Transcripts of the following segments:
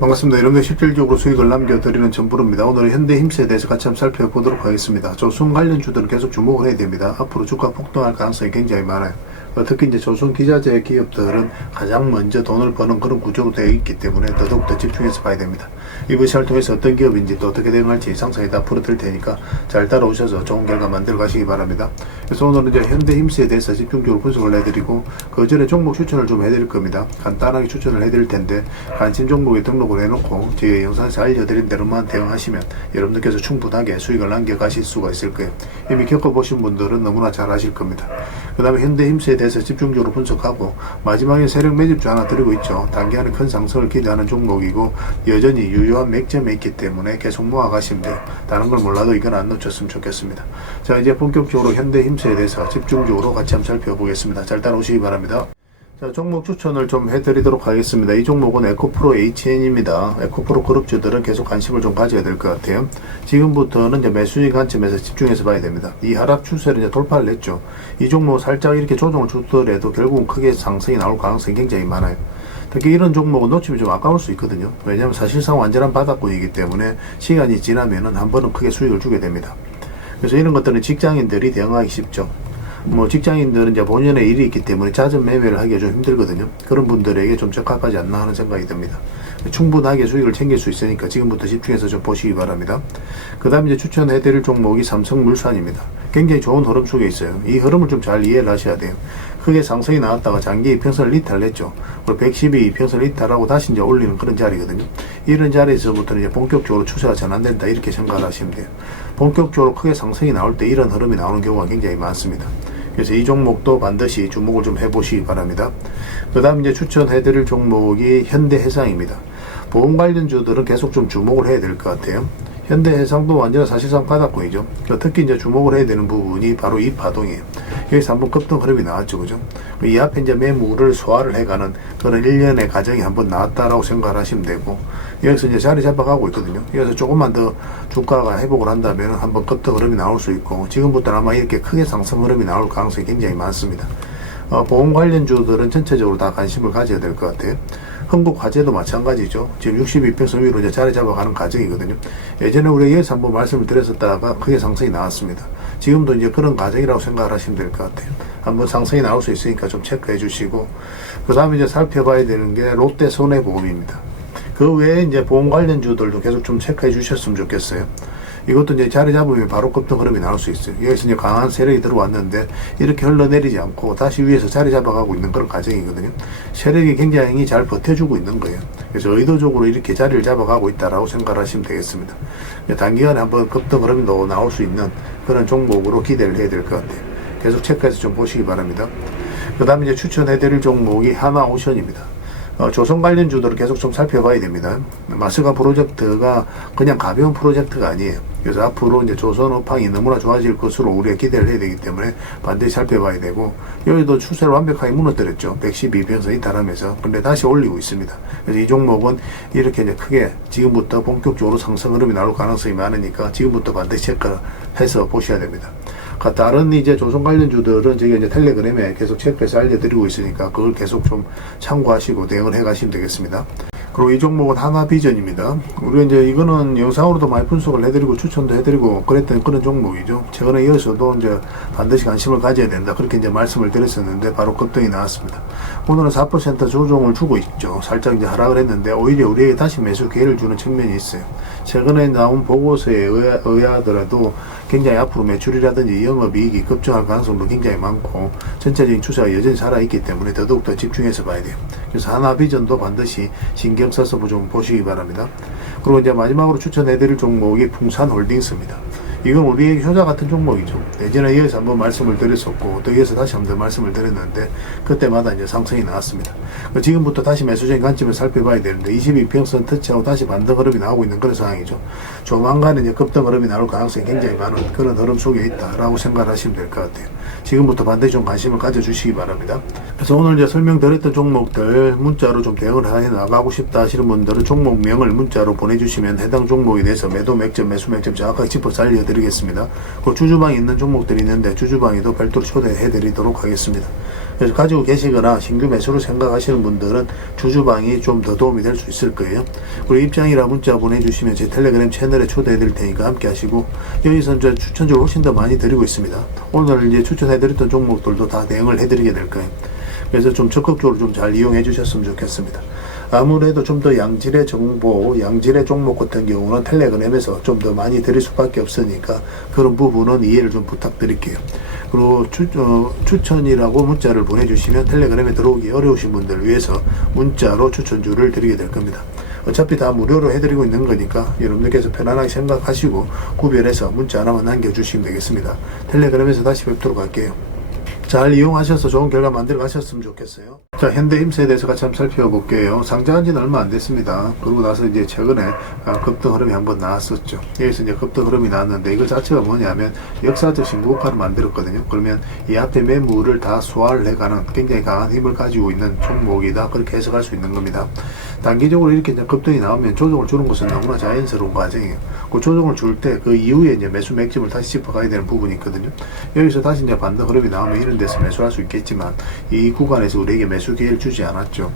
반갑습니다. 여러분들 실질적으로 수익을 남겨드리는 전부로입니다. 오늘은 현대힘스에 대해서 같이 한번 살펴보도록 하겠습니다. 조선 관련주들은 계속 주목을 해야 됩니다. 앞으로 주가 폭등할 가능성이 굉장히 많아요. 특히 이제 조선 기자재 기업들은 가장 먼저 돈을 버는 그런 구조로 되어 있기 때문에 더더욱더 집중해서 봐야 됩니다. 이번 시간을 통해서 어떤 기업인지 또 어떻게 대응할지 상세히 다 풀어드릴 테니까 잘 따라오셔서 좋은 결과 만들어 가시기 바랍니다. 그래서 오늘은 이제 현대힘스에 대해서 집중적으로 분석을 해드리고 그 전에 종목 추천을 좀 해드릴 겁니다. 간단하게 추천을 해드릴 텐데 관심 종목에 등록을 해놓고 제가 영상에서 알려드린 대로만 대응하시면 여러분들께서 충분하게 수익을 남겨가실 수가 있을 거예요. 이미 겪어보신 분들은 너무나 잘 아실 겁니다. 그 다음에 현대힘스에 대해서 집중적으로 분석하고 마지막에 세력 매집주 하나 드리고 있죠. 단기간에 큰 상승을 기대하는 종목이고 여전히 유효한 맥점에 있기 때문에 계속 모아가시면 돼요. 다른 걸 몰라도 이건 안 놓쳤으면 좋겠습니다. 자, 이제 본격적으로 현대힘스에 대해서 집중적으로 같이 한번 살펴보겠습니다. 잘 따라오시기 바랍니다. 자, 종목 추천을 좀 해드리도록 하겠습니다. 이 종목은 에코프로 HN입니다. 에코프로 그룹주들은 계속 관심을 좀 가져야 될 것 같아요. 지금부터는 이제 매수익 관점에서 집중해서 봐야 됩니다. 이 하락 추세를 이제 돌파를 했죠. 이 종목 살짝 이렇게 조정을 주더라도 결국은 크게 상승이 나올 가능성이 굉장히 많아요. 특히 이런 종목은 놓치면 좀 아까울 수 있거든요. 왜냐하면 사실상 완전한 바닥권이기 때문에 시간이 지나면은 한 번은 크게 수익을 주게 됩니다. 그래서 이런 것들은 직장인들이 대응하기 쉽죠. 직장인들은 이제 본연의 일이 있기 때문에 잦은 매매를 하기가 좀 힘들거든요. 그런 분들에게 좀 적합하지 않나 하는 생각이 듭니다. 충분하게 수익을 챙길 수 있으니까 지금부터 집중해서 좀 보시기 바랍니다. 그 다음 이제 추천해드릴 종목이 삼성물산입니다. 굉장히 좋은 흐름 속에 있어요. 이 흐름을 좀 잘 이해를 하셔야 돼요. 크게 상승이 나왔다가 장기 이평선을 이탈했죠. 그리고 112 이평선을 이탈하고 다시 이제 올리는 그런 자리거든요. 이런 자리에서부터는 이제 본격적으로 추세가 전환된다 이렇게 생각을 하시면 돼요. 본격적으로 크게 상승이 나올 때 이런 흐름이 나오는 경우가 굉장히 많습니다. 그래서 이 종목도 반드시 주목을 좀 해보시기 바랍니다. 그 다음 이제 추천해드릴 종목이 현대해상입니다. 보험 관련주들은 계속 좀 주목을 해야 될 것 같아요. 현대해상도 완전 사실상 바닥권이죠. 특히 이제 주목을 해야 되는 부분이 바로 이 파동이에요. 여기서 한번 급등 흐름이 나왔죠, 그죠? 이 앞에 이제 매물을 소화를 해가는 그런 일련의 과정이 한번 나왔다라고 생각을 하시면 되고, 여기서 이제 자리 잡아가고 있거든요. 여기서 조금만 더 주가가 회복을 한다면 한번 급등 흐름이 나올 수 있고, 지금부터는 아마 이렇게 크게 상승 흐름이 나올 가능성이 굉장히 많습니다. 보험 관련주들은 전체적으로 다 관심을 가져야 될 것 같아요. 흥국화재도 마찬가지죠. 지금 62평선 위로 이제 자리 잡아가는 과정이거든요. 예전에 우리가 여기서 한번 말씀을 드렸었다가 크게 상승이 나왔습니다. 지금도 이제 그런 과정이라고 생각을 하시면 될 것 같아요. 한번 상승이 나올 수 있으니까 좀 체크해 주시고, 그 다음에 이제 살펴봐야 되는 게 롯데 손해보험입니다. 그 외에 이제 보험 관련주들도 계속 좀 체크해 주셨으면 좋겠어요. 이것도 이제 자리 잡으면 바로 급등 흐름이 나올 수 있어요. 여기서 이제 강한 세력이 들어왔는데 이렇게 흘러내리지 않고 다시 위에서 자리 잡아가고 있는 그런 과정이거든요. 세력이 굉장히 잘 버텨주고 있는 거예요. 그래서 의도적으로 이렇게 자리를 잡아가고 있다라고 생각하시면 되겠습니다. 단기간에 한번 급등 흐름이 나올 수 있는 그런 종목으로 기대를 해야 될 것 같아요. 계속 체크해서 좀 보시기 바랍니다. 그 다음에 이제 추천해드릴 종목이 하나오션입니다. 조선 관련주들을 계속 좀 살펴봐야 됩니다. 마스가 프로젝트가 그냥 가벼운 프로젝트가 아니에요. 그래서 앞으로 이제 조선 업황이 너무나 좋아질 것으로 우리가 기대를 해야 되기 때문에 반드시 살펴봐야 되고, 여기도 추세를 완벽하게 무너뜨렸죠. 112평선 이탈하면서. 근데 다시 올리고 있습니다. 그래서 이 종목은 이렇게 이제 크게 지금부터 본격적으로 상승 흐름이 나올 가능성이 많으니까 지금부터 반드시 체크해서 보셔야 됩니다. 다른 이제 조선 관련주들은 저희가 이제 텔레그램에 계속 체크해서 알려드리고 있으니까 그걸 계속 좀 참고하시고 대응을 해 가시면 되겠습니다. 그리고 이 종목은 하나비전입니다. 우리가 이제 이거는 영상으로도 많이 분석을 해드리고 추천도 해드리고 그랬던 그런 종목이죠. 최근에 이어서도 이제 반드시 관심을 가져야 된다. 그렇게 이제 말씀을 드렸었는데 바로 급등이 나왔습니다. 오늘은 4% 조정을 주고 있죠. 살짝 이제 하락을 했는데 오히려 우리에게 다시 매수 기회를 주는 측면이 있어요. 최근에 나온 보고서에 의하더라도 굉장히 앞으로 매출이라든지 영업이익이 급증할 가능성도 굉장히 많고 전체적인 추세가 여전히 살아있기 때문에 더더욱더 집중해서 봐야 돼요. 그래서 하나비전도 반드시 신경 써서 좀 보시기 바랍니다. 그리고 이제 마지막으로 추천해드릴 종목이 풍산홀딩스입니다. 이건 우리의 효자 같은 종목이죠. 예전에 여기서 한번 말씀을 드렸었고 또 여기서 다시 한번 말씀을 드렸는데 그때마다 이제 상승이 나왔습니다. 지금부터 다시 매수적인 관점을 살펴봐야 되는데 22평선 터치하고 다시 반등 흐름이 나오고 있는 그런 상황이죠. 조만간에 이제 급등 흐름이 나올 가능성이 굉장히 많은 그런 흐름 속에 있다라고 생각하시면 될 것 같아요. 지금부터 반드시 좀 관심을 가져주시기 바랍니다. 그래서 오늘 이제 설명드렸던 종목들 문자로 좀 대응을 해 나가고 싶다 하시는 분들은 종목명을 문자로 보내주시면 해당 종목에 대해서 매도 맥점, 매수 맥점 정확하게 짚어서 알려드리겠습니다. 그 주주방에 있는 종목들이 있는데 주주방에도 별도로 초대해 드리도록 하겠습니다. 그래서 가지고 계시거나 신규 매수를 생각하시는 분들은 주주방이 좀 더 도움이 될 수 있을 거예요. 그리고 입장이라 문자 보내주시면 제 텔레그램 채널에 초대해 드릴 테니까 함께 하시고, 여기서 이제 추천주를 훨씬 더 많이 드리고 있습니다. 오늘 이제 추천해 드렸던 종목들도 다 대응을 해 드리게 될 거예요. 그래서 좀 적극적으로 좀 잘 이용해 주셨으면 좋겠습니다. 아무래도 좀 더 양질의 정보, 양질의 종목 같은 경우는 텔레그램에서 좀 더 많이 드릴 수밖에 없으니까 그런 부분은 이해를 좀 부탁드릴게요. 그리고 추천이라고 문자를 보내주시면 텔레그램에 들어오기 어려우신 분들을 위해서 문자로 추천주를 드리게 될 겁니다. 어차피 다 무료로 해드리고 있는 거니까 여러분들께서 편안하게 생각하시고 구별해서 문자 하나만 남겨주시면 되겠습니다. 텔레그램에서 다시 뵙도록 할게요. 잘 이용하셔서 좋은 결과 만들어 가셨으면 좋겠어요. 자, 현대힘스에 대해서 같이 한번 살펴볼게요. 상장한 지는 얼마 안 됐습니다. 그러고 나서 이제 최근에 급등 흐름이 한번 나왔었죠. 여기서 이제 급등 흐름이 나왔는데 이거 자체가 뭐냐면 역사적 신고가를 만들었거든요. 그러면 이 앞에 매물을 다 소화를 해가는 굉장히 강한 힘을 가지고 있는 종목이다. 그렇게 해석할 수 있는 겁니다. 단기적으로 이렇게 이제 급등이 나오면 조정을 주는 것은 너무나 자연스러운 과정이에요. 그 조정을 줄 때 그 이후에 이제 매수 맥점을 다시 짚어가야 되는 부분이 있거든요. 여기서 다시 이제 반등 흐름이 나오면 이런 데서 매수할 수 있겠지만 이 구간에서 우리에게 매수 기회를 주지 않았죠.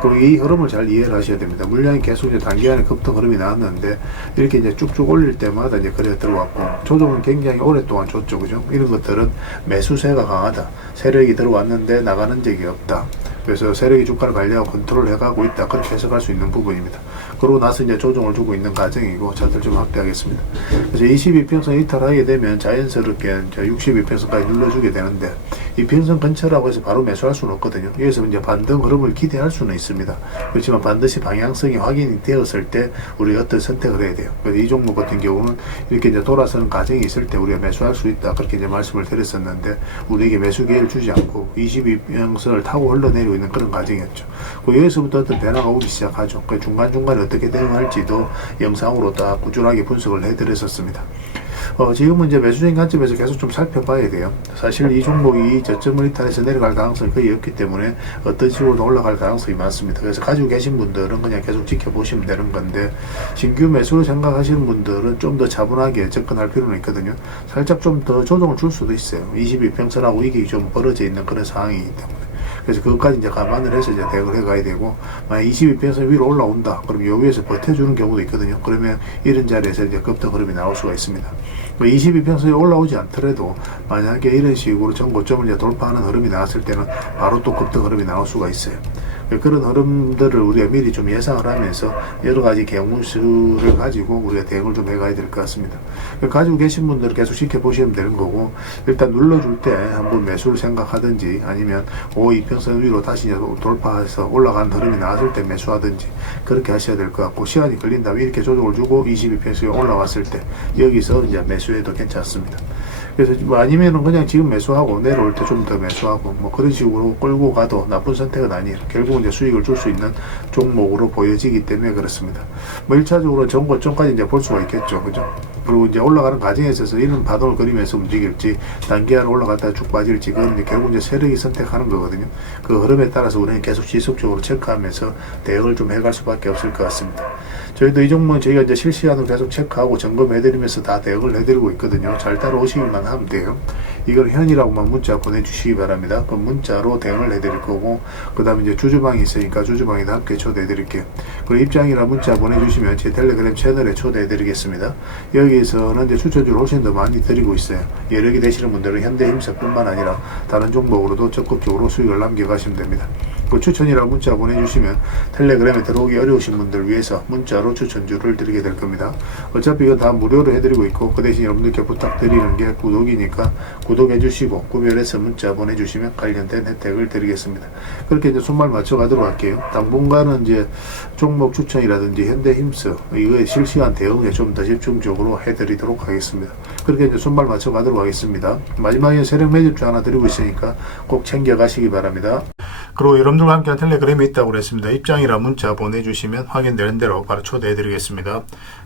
그리고 이 흐름을 잘 이해를 하셔야 됩니다. 물량이 계속 이제 단기간에 급등 흐름이 나왔는데 이렇게 이제 쭉쭉 올릴 때마다 이제 거래가 들어왔고 조정은 굉장히 오랫동안 줬죠. 그죠? 이런 것들은 매수세가 강하다. 세력이 들어왔는데 나가는 적이 없다. 그래서 세력이 주가를 관리하고 컨트롤 해가고 있다. 그렇게 해석할 수 있는 부분입니다. 그러고 나서 이제 조정을 주고 있는 과정이고 차트를 좀 확대하겠습니다. 그래서 22평선 이탈하게 되면 자연스럽게 62평선까지 눌러주게 되는데 이 평선 근처라고 해서 바로 매수할 수는 없거든요. 여기서 이제 반등 흐름을 기대할 수는 있습니다. 그렇지만 반드시 방향성이 확인이 되었을 때 우리가 어떤 선택을 해야 돼요. 그래서 이 종목 같은 경우는 이렇게 이제 돌아서는 과정이 있을 때 우리가 매수할 수 있다. 그렇게 이제 말씀을 드렸었는데 우리에게 매수 기회를 주지 않고 22평선을 타고 흘러내리고 있는 그런 과정이었죠. 여기서부터 어떤 변화가 오기 시작하죠. 중간중간에 어떻게 대응할지도 영상으로 다 꾸준하게 분석을 해드렸었습니다. 지금은 이제 매수적인 관점에서 계속 좀 살펴봐야 돼요. 사실 이 종목이 저점을 이탈해서 내려갈 가능성이 거의 없기 때문에 어떤 식으로도 올라갈 가능성이 많습니다. 그래서 가지고 계신 분들은 그냥 계속 지켜보시면 되는 건데 신규 매수를 생각하시는 분들은 좀 더 차분하게 접근할 필요는 있거든요. 살짝 좀 더 조정을 줄 수도 있어요. 22평선하고 이게 좀 벌어져 있는 그런 상황이기 때문에. 그래서 그것까지 이제 감안을 해서 이제 대응을 해 가야 되고, 만약 22평선 위로 올라온다. 그럼 요 위에서 버텨주는 경우도 있거든요. 그러면 이런 자리에서 이제 급등 흐름이 나올 수가 있습니다. 22평선이 올라오지 않더라도 만약에 이런 식으로 전고점을 이제 돌파하는 흐름이 나왔을 때는 바로 또 급등 흐름이 나올 수가 있어요. 그런 흐름들을 우리가 미리 좀 예상을 하면서 여러 가지 경우수를 가지고 우리가 대응을 좀 해가야 될 것 같습니다. 가지고 계신 분들은 계속 지켜보시면 되는 거고, 일단 눌러줄 때 한번 매수를 생각하든지 아니면 2평선 위로 다시 돌파해서 올라가는 흐름이 나왔을 때 매수하든지 그렇게 하셔야 될 것 같고, 시간이 걸린다면 이렇게 조정을 주고 22평선이 올라왔을 때 여기서 이제 매수해도 괜찮습니다. 그래서 뭐 아니면은 그냥 지금 매수하고 내려올 때 좀 더 매수하고 뭐 그런 식으로 끌고 가도 나쁜 선택은 아니에요. 결국은 이제 수익을 줄 수 있는 종목으로 보여지기 때문에 그렇습니다. 뭐 1차적으로 전고점까지 이제 볼 수가 있겠죠. 그죠? 그리고 이제 올라가는 과정에 있어서 이런 파동을 그리면서 움직일지 단기간 올라갔다가 쭉 빠질지 그건 이제 결국 이제 세력이 선택하는 거거든요. 그 흐름에 따라서 우리는 계속 지속적으로 체크하면서 대응을 좀 해갈 수밖에 없을 것 같습니다. 저희도 이 종목은 저희가 이제 실시간으로 계속 체크하고 점검해드리면서 다 대응을 해드리고 있거든요. 잘 따라오시기만 하면 돼요. 이걸 현이라고만 문자 보내주시기 바랍니다. 그럼 문자로 대응을 해드릴 거고, 그 다음에 이제 주주방이 있으니까 주주방에도 함께 초대해드릴게요. 그리고 입장이라 문자 보내주시면 제 텔레그램 채널에 초대해드리겠습니다. 여기에서는 이제 추천주를 훨씬 더 많이 드리고 있어요. 여력이 되시는 분들은 현대힘사뿐만 아니라 다른 종목으로도 적극적으로 수익을 남겨가시면 됩니다. 그 추천이라고 문자 보내주시면 텔레그램에 들어오기 어려우신 분들 위해서 문자로 추천주를 드리게 될 겁니다. 어차피 이거 다 무료로 해드리고 있고, 그 대신 여러분들께 부탁드리는 게 구독이니까 구독해주시고 구별해서 문자 보내주시면 관련된 혜택을 드리겠습니다. 그렇게 이제 손발 맞춰 가도록 할게요. 당분간은 이제 종목 추천이라든지 현대힘스 이거에 실시간 대응에 좀 더 집중적으로 해드리도록 하겠습니다. 그렇게 이제 손발 맞춰 가도록 하겠습니다. 마지막에 세력 매집주 하나 드리고 있으니까 꼭 챙겨 가시기 바랍니다. 그리고 여러분들과 함께한 텔레그램이 있다고 그랬습니다. 입장이라 문자 보내주시면 확인되는 대로 바로 초대해드리겠습니다.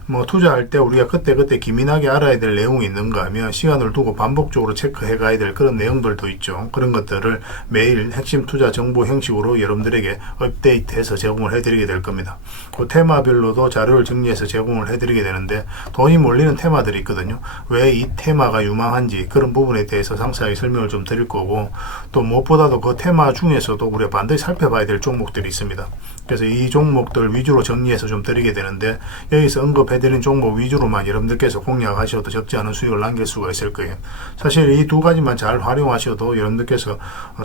뭐 투자할 때 우리가 그때그때 기민하게 알아야 될 내용이 있는가 하면 시간을 두고 반복적으로 체크해 가야 될 그런 내용들도 있죠. 그런 것들을 매일 핵심 투자 정보 형식으로 여러분들에게 업데이트해서 제공을 해드리게 될 겁니다. 그 테마별로도 자료를 정리해서 제공을 해드리게 되는데 돈이 몰리는 테마들이 있거든요. 왜 이 테마가 유망한지 그런 부분에 대해서 상세하게 설명을 좀 드릴 거고, 또 무엇보다도 그 테마 중에서도 우리가 반드시 살펴봐야 될 종목들이 있습니다. 그래서 이 종목들 위주로 정리해서 좀 드리게 되는데, 여기서 언급해드린 종목 위주로만 여러분들께서 공략하셔도 적지 않은 수익을 남길 수가 있을 거예요. 사실 이 두 가지만 잘 활용하셔도 여러분들께서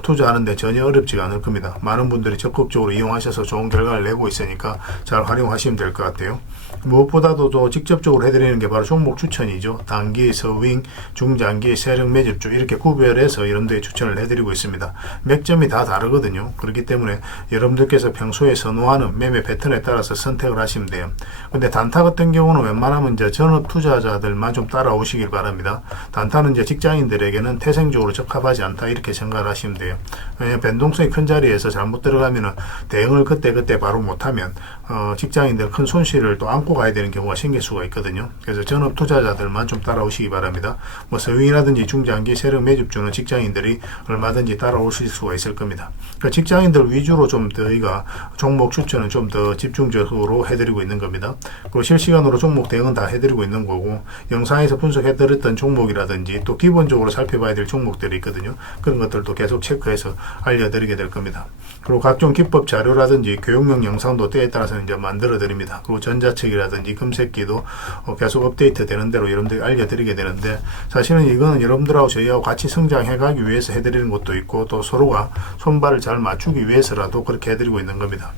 투자하는데 전혀 어렵지가 않을 겁니다. 많은 분들이 적극적으로 이용하셔서 좋은 결과를 내고 있으니까 잘 활용하시면 될 것 같아요. 무엇보다도 또 직접적으로 해드리는 게 바로 종목 추천이죠. 단기, 서윙, 중장기, 세력 매집주 이렇게 구별해서 여러분들이 추천을 해드리고 있습니다. 맥점이 다 다르거든요. 그렇기 때문에 여러분들께서 평소에 선호하는 매매 패턴에 따라서 선택을 하시면 돼요. 근데 단타 같은 경우는 웬만하면 이제 전업 투자자들만 좀 따라오시길 바랍니다. 단타는 이제 직장인들에게는 태생적으로 적합하지 않다 이렇게 생각을 하시면 돼요. 왜냐하면 변동성이 큰 자리에서 잘못 들어가면은 대응을 그때 바로 못하면 직장인들 큰 손실을 또 안고 가야 되는 경우가 생길 수가 있거든요. 그래서 전업 투자자들만 좀 따라오시기 바랍니다. 뭐 서윙이라든지 중장기 세력 매집주는 직장인들이 얼마든지 따라오실 수가 있을 겁니다. 그러니까 직장인들 위주로 좀 저희가 종목 추천은 좀 더 집중적으로 해드리고 있는 겁니다. 그리고 실시간으로 종목 대응은 다 해드리고 있는 거고, 영상에서 분석해드렸던 종목이라든지 또 기본적으로 살펴봐야 될 종목들이 있거든요. 그런 것들도 계속 체크해서 알려드리게 될 겁니다. 그리고 각종 기법 자료라든지 교육용 영상도 때에 따라서 이제 만들어 드립니다. 그리고 전자책이라든지 금색기도 계속 업데이트 되는 대로 여러분들이 알려드리게 되는데, 사실은 이거는 여러분들하고 저희하고 같이 성장해 가기 위해서 해드리는 것도 있고, 또 서로가 손발을 잘 맞추기 위해서라도 그렇게 해드리고 있는 겁니다.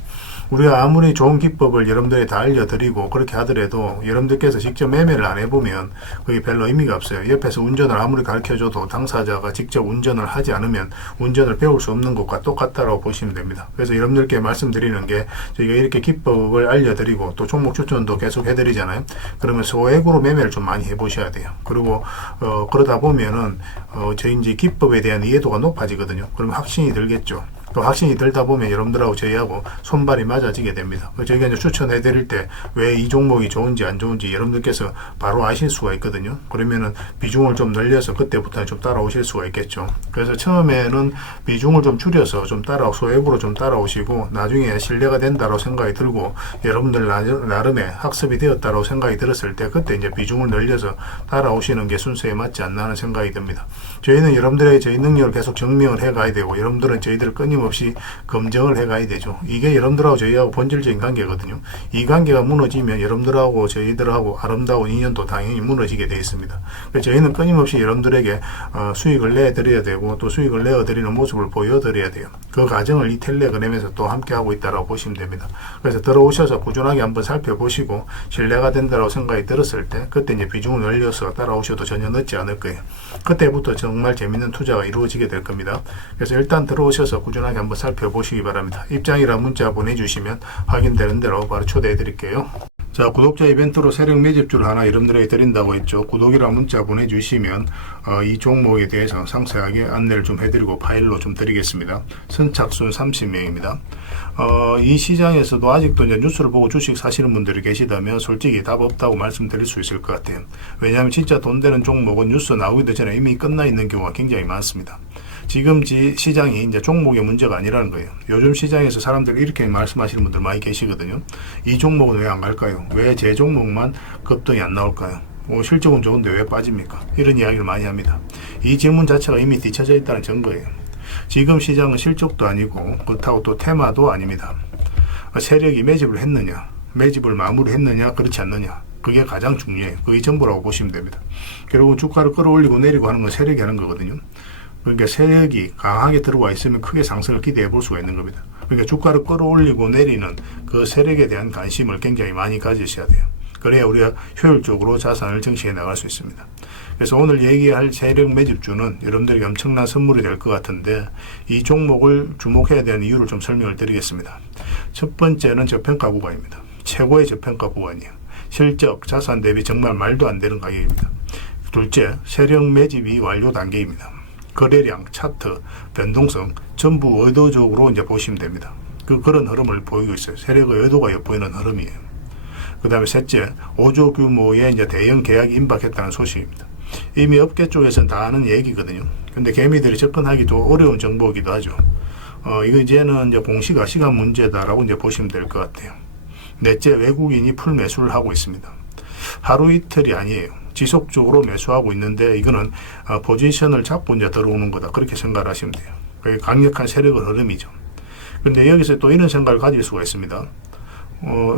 우리가 아무리 좋은 기법을 여러분들이 다 알려드리고 그렇게 하더라도 여러분들께서 직접 매매를 안 해보면 그게 별로 의미가 없어요. 옆에서 운전을 아무리 가르쳐줘도 당사자가 직접 운전을 하지 않으면 운전을 배울 수 없는 것과 똑같다고 보시면 됩니다. 그래서 여러분들께 말씀드리는 게, 저희가 이렇게 기법을 알려드리고 또 종목 추천도 계속 해드리잖아요. 그러면 소액으로 매매를 좀 많이 해보셔야 돼요. 그리고 그러다 보면은 저희 이제 기법에 대한 이해도가 높아지거든요. 그러면 확신이 들겠죠. 또 확신이 들다 보면 여러분들하고 저희하고 손발이 맞아지게 됩니다. 저희가 이제 추천해 드릴 때 왜 이 종목이 좋은지 안 좋은지 여러분들께서 바로 아실 수가 있거든요. 그러면은 비중을 좀 늘려서 그때부터 좀 따라오실 수가 있겠죠. 그래서 처음에는 비중을 좀 줄여서 좀 소액으로 좀 따라오시고, 나중에 신뢰가 된다고 생각이 들고 여러분들 나름의 학습이 되었다고 생각이 들었을 때 그때 이제 비중을 늘려서 따라오시는 게 순서에 맞지 않나 하는 생각이 듭니다. 저희는 여러분들의 저희 능력을 계속 증명을 해 가야 되고, 여러분들은 저희들을 끊임없이 검증을 해 가야 되죠. 이게 여러분들하고 저희하고 본질적인 관계거든요. 이 관계가 무너지면 여러분들하고 저희들하고 아름다운 인연도 당연히 무너지게 되어 있습니다. 그래서 저희는 끊임없이 여러분들에게 수익을 내드려야 되고, 또 수익을 내어드리는 모습을 보여드려야 돼요. 그 과정을 이 텔레그램에서 또 함께 하고 있다고 보시면 됩니다. 그래서 들어오셔서 꾸준하게 한번 살펴보시고 신뢰가 된다고 생각이 들었을 때 그때 이제 비중을 늘려서 따라오셔도 전혀 늦지 않을 거예요. 그때부터 정말 재밌는 투자가 이루어지게 될 겁니다. 그래서 일단 들어오셔서 꾸준하게 한번 살펴보시기 바랍니다. 입장이라 문자 보내주시면 확인되는 대로 바로 초대해 드릴게요. 자, 구독자 이벤트로 세력 매집주를 하나 여러분들에게 드린다고 했죠. 구독이랑 문자 보내주시면 이 종목에 대해서 상세하게 안내를 좀 해드리고 파일로 좀 드리겠습니다. 선착순 30명입니다. 이 시장에서도 아직도 이제 뉴스를 보고 주식 사시는 분들이 계시다면 솔직히 답 없다고 말씀드릴 수 있을 것 같아요. 왜냐하면 진짜 돈 되는 종목은 뉴스 나오기도 전에 이미 끝나 있는 경우가 굉장히 많습니다. 지금 시장이 이제 종목의 문제가 아니라는 거예요. 요즘 시장에서 사람들이 이렇게 말씀하시는 분들 많이 계시거든요. 이 종목은 왜 안 갈까요? 왜 제 종목만 급등이 안 나올까요? 실적은 좋은데 왜 빠집니까? 이런 이야기를 많이 합니다. 이 질문 자체가 이미 뒤쳐져 있다는 증거예요. 지금 시장은 실적도 아니고 그렇다고 또 테마도 아닙니다. 세력이 매집을 했느냐, 매집을 마무리했느냐, 그렇지 않느냐, 그게 가장 중요해요. 그게 전부라고 보시면 됩니다. 결국은 주가를 끌어올리고 내리고 하는 건 세력이 하는 거거든요. 그러니까 세력이 강하게 들어와 있으면 크게 상승을 기대해 볼 수가 있는 겁니다. 그러니까 주가를 끌어올리고 내리는 그 세력에 대한 관심을 굉장히 많이 가지셔야 돼요. 그래야 우리가 효율적으로 자산을 정치해 나갈 수 있습니다. 그래서 오늘 얘기할 세력 매집주는 여러분들에게 엄청난 선물이 될 것 같은데, 이 종목을 주목해야 되는 이유를 좀 설명을 드리겠습니다. 첫 번째는 저평가 구간입니다. 최고의 저평가 구간이에요. 실적, 자산 대비 정말 말도 안 되는 가격입니다. 둘째, 세력 매집이 완료 단계입니다. 거래량, 차트, 변동성 전부 의도적으로 이제 보시면 됩니다. 그런 흐름을 보이고 있어요. 세력의 의도가 엿보이는 흐름이에요. 그 다음에 셋째, 5조 규모의 이제 대형 계약이 임박했다는 소식입니다. 이미 업계 쪽에서는 다 아는 얘기거든요. 근데 개미들이 접근하기도 어려운 정보이기도 하죠. 이거 이제는 이제 공시가 시간 문제다라고 이제 보시면 될 것 같아요. 넷째, 외국인이 풀 매수를 하고 있습니다. 하루 이틀이 아니에요. 지속적으로 매수하고 있는데 이거는 포지션을 잡고 이제 들어오는 거다. 그렇게 생각을 하시면 돼요. 그게 강력한 세력의 흐름이죠. 근데 여기서 또 이런 생각을 가질 수가 있습니다.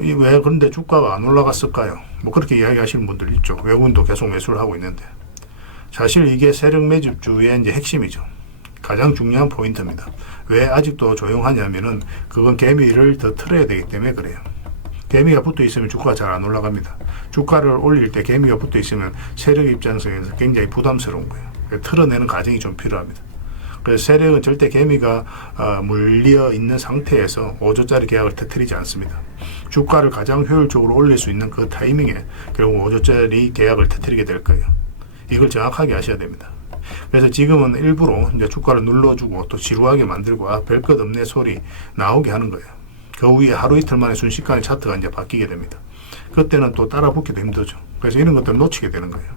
왜 그런데 주가가 안 올라갔을까요? 뭐 그렇게 이야기하시는 분들 있죠. 외국인도 계속 매수를 하고 있는데. 사실 이게 세력 매집주의 이제 핵심이죠. 가장 중요한 포인트입니다. 왜 아직도 조용하냐면은 그건 개미를 더 틀어야 되기 때문에 그래요. 개미가 붙어 있으면 주가가 잘 안 올라갑니다. 주가를 올릴 때 개미가 붙어 있으면 세력 입장에서 굉장히 부담스러운 거예요. 틀어내는 과정이 좀 필요합니다. 그래서 세력은 절대 개미가 물려 있는 상태에서 5조짜리 계약을 터뜨리지 않습니다. 주가를 가장 효율적으로 올릴 수 있는 그 타이밍에 결국 5조짜리 계약을 터뜨리게 될 거예요. 이걸 정확하게 아셔야 됩니다. 그래서 지금은 일부러 이제 주가를 눌러주고 또 지루하게 만들고 별 것 없네 소리 나오게 하는 거예요. 그 후에 하루 이틀 만에 순식간에 차트가 이제 바뀌게 됩니다. 그때는 또 따라 붙기도 힘들죠. 그래서 이런 것들을 놓치게 되는 거예요.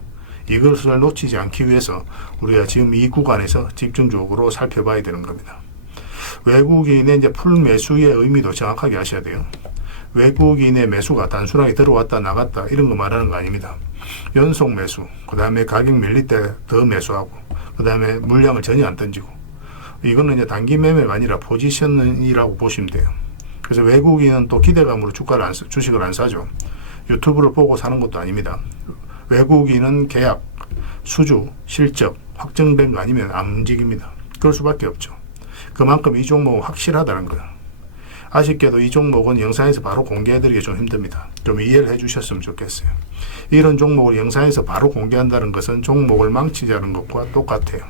이것을 놓치지 않기 위해서 우리가 지금 이 구간에서 집중적으로 살펴봐야 되는 겁니다. 외국인의 이제 풀 매수의 의미도 정확하게 아셔야 돼요. 외국인의 매수가 단순하게 들어왔다 나갔다 이런 거 말하는 거 아닙니다. 연속 매수, 그 다음에 가격 밀릴 때 더 매수하고, 그 다음에 물량을 전혀 안 던지고, 이거는 이제 단기 매매가 아니라 포지션이라고 보시면 돼요. 그래서 외국인은 또 기대감으로 주식을 안 사죠. 유튜브를 보고 사는 것도 아닙니다. 외국인은 계약, 수주, 실적 확정된 거 아니면 안 움직입니다. 그럴 수밖에 없죠. 그만큼 이 종목은 확실하다는 거예요. 아쉽게도 이 종목은 영상에서 바로 공개해드리기 좀 힘듭니다. 좀 이해를 해주셨으면 좋겠어요. 이런 종목을 영상에서 바로 공개한다는 것은 종목을 망치자는 것과 똑같아요.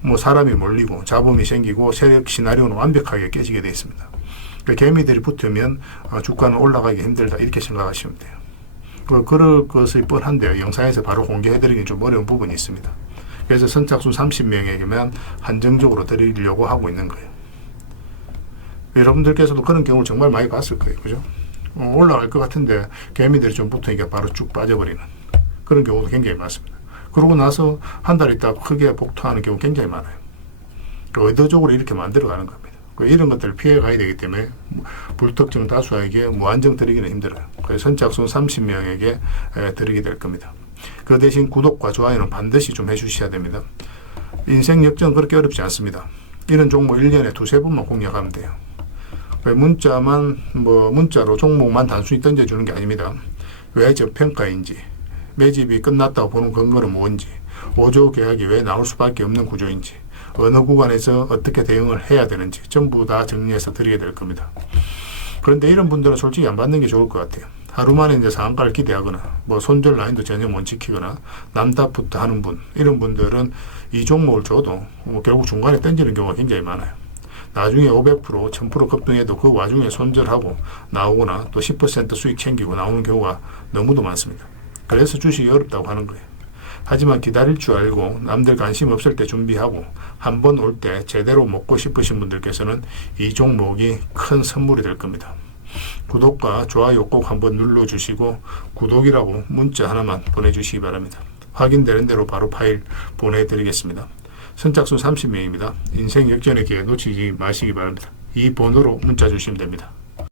뭐 사람이 몰리고 잡음이 생기고 세력 시나리오는 완벽하게 깨지게 되어 있습니다. 그러니까 개미들이 붙으면 주가는 올라가기 힘들다 이렇게 생각하시면 돼요. 그럴 것이 뻔한데요. 영상에서 바로 공개해드리기 좀 어려운 부분이 있습니다. 그래서 선착순 30명에게만 한정적으로 드리려고 하고 있는 거예요. 여러분들께서도 그런 경우를 정말 많이 봤을 거예요. 그죠? 올라갈 것 같은데 개미들이 좀 붙으니까 바로 쭉 빠져버리는 그런 경우도 굉장히 많습니다. 그러고 나서 한 달 있다 크게 복토하는 경우 굉장히 많아요. 의도적으로 이렇게 만들어가는 겁니다. 이런 것들을 피해 가야 되기 때문에 불특정 다수에게 무한정 드리기는 힘들어요. 그래서 선착순 30명에게 드리게 될 겁니다. 그 대신 구독과 좋아요는 반드시 좀 해주셔야 됩니다. 인생 역전 그렇게 어렵지 않습니다. 이런 종목 1년에 두세 번만 공략하면 돼요. 문자로 종목만 단순히 던져주는 게 아닙니다. 왜 저평가인지, 매집이 끝났다고 보는 근거는 뭔지, 5조 계약이 왜 나올 수밖에 없는 구조인지, 어느 구간에서 어떻게 대응을 해야 되는지 전부 다 정리해서 드리게 될 겁니다. 그런데 이런 분들은 솔직히 안 받는 게 좋을 것 같아요. 하루 만에 이제 상한가를 기대하거나 손절 라인도 전혀 못 지키거나 남답부터 하는 분, 이런 분들은 이 종목을 줘도 결국 중간에 던지는 경우가 굉장히 많아요. 나중에 500%, 1000% 급등해도 그 와중에 손절하고 나오거나 또 10% 수익 챙기고 나오는 경우가 너무도 많습니다. 그래서 주식이 어렵다고 하는 거예요. 하지만 기다릴 줄 알고 남들 관심 없을 때 준비하고 한 번 올 때 제대로 먹고 싶으신 분들께서는 이 종목이 큰 선물이 될 겁니다. 구독과 좋아요 꼭 한번 눌러주시고 구독이라고 문자 하나만 보내주시기 바랍니다. 확인되는 대로 바로 파일 보내드리겠습니다. 선착순 30명입니다. 인생 역전의 기회 놓치지 마시기 바랍니다. 이 번호로 문자 주시면 됩니다.